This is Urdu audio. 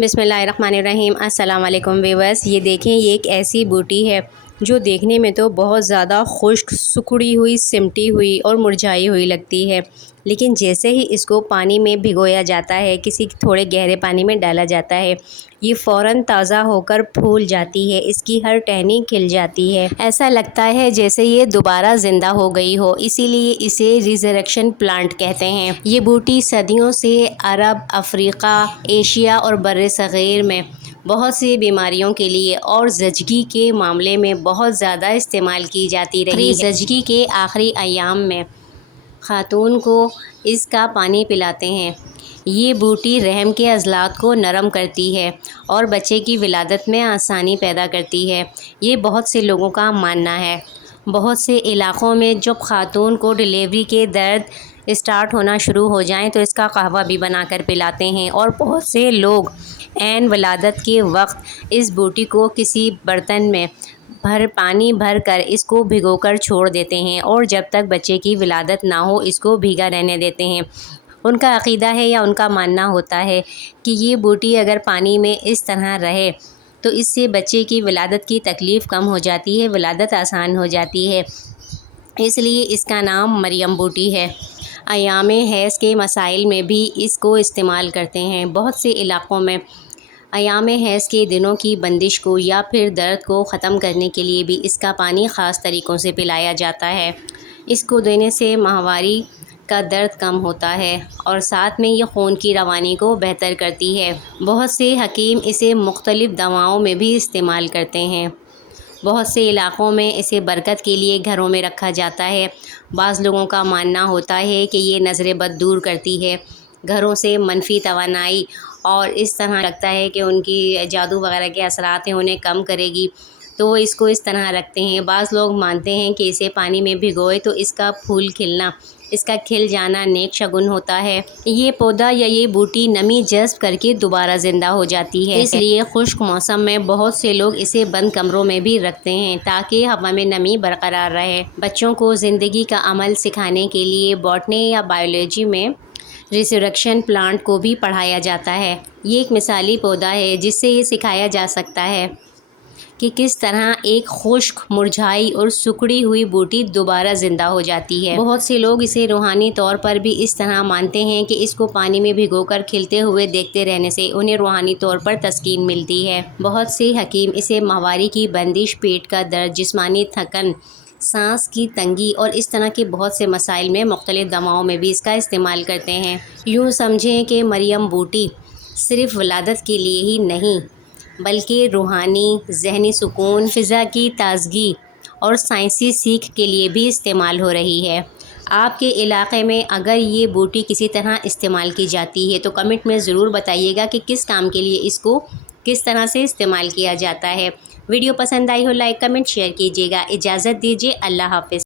بسم اللہ الرحمن الرحیم۔ السلام علیکم ویورس۔ یہ دیکھیں، یہ ایک ایسی بوٹی ہے جو دیکھنے میں تو بہت زیادہ خشک، سکڑی ہوئی، سمٹی ہوئی اور مرجھائی ہوئی لگتی ہے، لیکن جیسے ہی اس کو پانی میں بھگویا جاتا ہے، کسی تھوڑے گہرے پانی میں ڈالا جاتا ہے، یہ فوراً تازہ ہو کر پھول جاتی ہے، اس کی ہر ٹہنی کھل جاتی ہے، ایسا لگتا ہے جیسے یہ دوبارہ زندہ ہو گئی ہو، اسی لیے اسے ریزریکشن پلانٹ کہتے ہیں۔ یہ بوٹی صدیوں سے عرب، افریقہ، ایشیا اور بر صغیر میں بہت سی بیماریوں کے لیے اور زچگی کے معاملے میں بہت زیادہ استعمال کی جاتی رہی ہے۔ زچگی کے آخری ایام میں خاتون کو اس کا پانی پلاتے ہیں۔ یہ بوٹی رحم کے عضلات کو نرم کرتی ہے اور بچے کی ولادت میں آسانی پیدا کرتی ہے، یہ بہت سے لوگوں کا ماننا ہے۔ بہت سے علاقوں میں جب خاتون کو ڈیلیوری کے درد اسٹارٹ ہونا شروع ہو جائیں تو اس کا قہوہ بھی بنا کر پلاتے ہیں، اور بہت سے لوگ عین ولادت کے وقت اس بوٹی کو کسی برتن میں پانی بھر کر اس کو بھگو کر چھوڑ دیتے ہیں، اور جب تک بچے کی ولادت نہ ہو اس کو بھیگا رہنے دیتے ہیں۔ ان کا عقیدہ ہے یا ان کا ماننا ہوتا ہے کہ یہ بوٹی اگر پانی میں اس طرح رہے تو اس سے بچے کی ولادت کی تکلیف کم ہو جاتی ہے، ولادت آسان ہو جاتی ہے، اس لیے اس کا نام مریم بوٹی ہے۔ ایام حیض کے مسائل میں بھی اس کو استعمال کرتے ہیں۔ بہت سے علاقوں میں ایام حیض کے دنوں کی بندش کو یا پھر درد کو ختم کرنے کے لیے بھی اس کا پانی خاص طریقوں سے پلایا جاتا ہے۔ اس کو دینے سے ماہواری کا درد کم ہوتا ہے اور ساتھ میں یہ خون کی روانی کو بہتر کرتی ہے۔ بہت سے حکیم اسے مختلف دواؤں میں بھی استعمال کرتے ہیں۔ بہت سے علاقوں میں اسے برکت کے لیے گھروں میں رکھا جاتا ہے۔ بعض لوگوں کا ماننا ہوتا ہے کہ یہ نظر بد دور کرتی ہے، گھروں سے منفی توانائی اور اس طرح لگتا ہے کہ ان کی جادو وغیرہ کے اثرات ہیں انہیں کم کرے گی، تو وہ اس کو اس طرح رکھتے ہیں۔ بعض لوگ مانتے ہیں کہ اسے پانی میں بھگوئے تو اس کا پھول کھلنا، اس کا کھل جانا نیک شگن ہوتا ہے۔ یہ پودا یا یہ بوٹی نمی جذب کر کے دوبارہ زندہ ہو جاتی ہے، اس لیے خشک موسم میں بہت سے لوگ اسے بند کمروں میں بھی رکھتے ہیں تاکہ ہوا میں نمی برقرار رہے۔ بچوں کو زندگی کا عمل سکھانے کے لیے باٹنی یا بائیولوجی میں ریزریکشن پلانٹ کو بھی پڑھایا جاتا ہے۔ یہ ایک مثالی پودا ہے جس سے یہ سکھایا جا سکتا ہے کہ کس طرح ایک خشک، مرجھائی اور سکڑی ہوئی بوٹی دوبارہ زندہ ہو جاتی ہے۔ بہت سے لوگ اسے روحانی طور پر بھی اس طرح مانتے ہیں کہ اس کو پانی میں بھگو کر کھلتے ہوئے دیکھتے رہنے سے انہیں روحانی طور پر تسکین ملتی ہے۔ بہت سے حکیم اسے ماہواری کی بندش، پیٹ کا درد، جسمانی تھکن، سانس کی تنگی اور اس طرح کے بہت سے مسائل میں مختلف دواؤں میں بھی اس کا استعمال کرتے ہیں۔ یوں سمجھیں کہ مریم بوٹی صرف ولادت کے لیے ہی نہیں بلکہ روحانی، ذہنی سکون، فضا کی تازگی اور سائنسی سیکھ کے لیے بھی استعمال ہو رہی ہے۔ آپ کے علاقے میں اگر یہ بوٹی کسی طرح استعمال کی جاتی ہے تو کمنٹ میں ضرور بتائیے گا کہ کس کام کے لیے اس کو کس طرح سے استعمال کیا جاتا ہے۔ ویڈیو پسند آئی ہو لائک، کمنٹ، شیئر کیجیے گا۔ اجازت دیجیے، اللہ حافظ۔